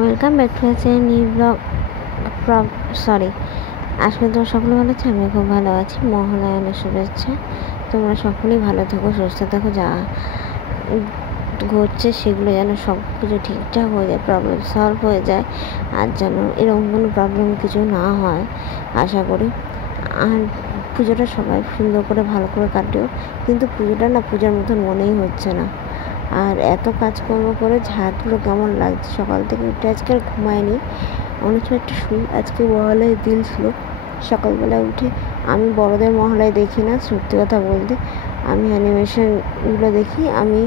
Welcome back to আছে new blog sorry. আজকে তো সকলে ভালো আছে, আমি খুব ভালো আছি। মহালয়ার শুভেচ্ছা। তোমরা সকলেই ভালো থাকো, সুস্থ থাকো। যা ঘটছে সেগুলো যেন সব কিছু ঠিকঠাক হয়ে যায়, প্রবলেম সলভ হয়ে যায়, আর যেন এরকম কোনো প্রবলেম কিছু না হয় আশা করি। আর পুজোটা সবাই সুন্দর করে ভালো করে কাটেও, কিন্তু পুজোটা না পূজার মতন মনেই হচ্ছে না। আর এত কাজকর্ম করে হাতগুলো কেমন লাগছে, সকাল থেকে উঠে আজকে আর ঘুমায়নি, অনেক সময় একটু শুই। আজকে মহালয় দিন ছিল, সকালবেলায় উঠে আমি বড়দের মহালয় দেখি না, সত্যি কথা বলতে। আমি অ্যানিমেশনগুলো দেখি, আমি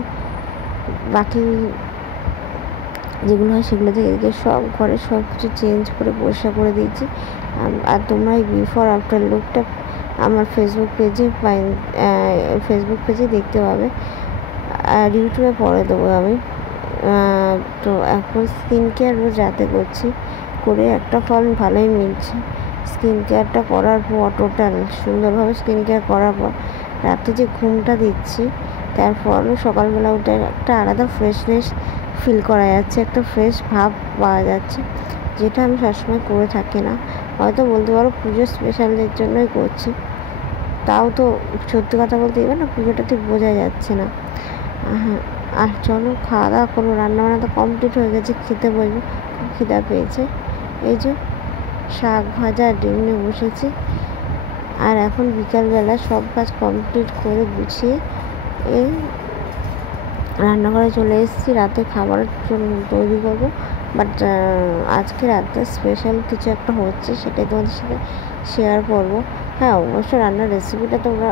বাকি যেগুলো হয় সেগুলো দেখে সব ঘরে সব কিছু চেঞ্জ করে পরিষ্কার করে দিয়েছি। আর তোমরা এই বিফোর আফটার লুকটা আমার ফেসবুক পেজে দেখতে পাবে, আর ইউটিউবে পরে দেবো আমি। তো এখন স্কিন কেয়ার রোজ রাতে করছি, করে একটা ফল ভালোই মিলছে। স্কিন কেয়ারটা করার পর টোটাল সুন্দরভাবে স্কিন কেয়ার করার পর রাতে যে ঘুমটা দিচ্ছি, তার ফলও সকালবেলা উঠে একটা আলাদা ফ্রেশনেস ফিল করা যাচ্ছে, একটা ফ্রেশ ভাব পাওয়া যাচ্ছে, যেটা আমি সবসময় করে থাকি না। হয়তো বলতে পারো পুজো স্পেশালদের জন্যই করছি, তাও তো সত্যি কথা বলতে এবার না পুজোটা ঠিক বোঝা যাচ্ছে না। হ্যাঁ, আর চলো খাওয়া দাওয়া করবো। রান্নাবান্না তো কমপ্লিট হয়ে গেছে, খেতে বসবো, খুব খিদা পেয়েছে। এই যে শাক ভাজা ডিম নিয়ে বসেছি। আর এখন বিকালবেলা সব কাজ কমপ্লিট করে গুছিয়ে এই রান্নাঘরে চলে এসেছি, রাতে খাবারের জন্য তৈরি করবো। বাট আজকে রাতে স্পেশাল কিছু একটা হচ্ছে, সেটাই তোমাদের সাথে শেয়ার করবো। হ্যাঁ, অবশ্য রান্নার রেসিপিটা তোমরা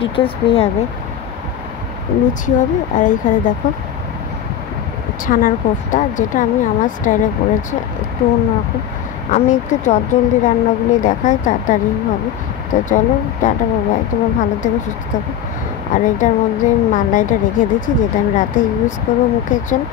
ডিটেলস পেয়ে যাবে। লুচি হবে, আর এইখানে দেখো ছানার কোফতা, যেটা আমি আমার স্টাইলে করেছি, একটু অন্যরকম। আমি একটু চটজলদি রান্নাগুলি দেখাই, তাড়াতাড়ি হবে। তো চলো, টাটা বাই, তোমরা ভালো থেকো, সুস্থ থাকো। আর এটার মধ্যে মালাইটা রেখে দিচ্ছি, যেটা আমি রাতে ইউজ করবো মুখের জন্য।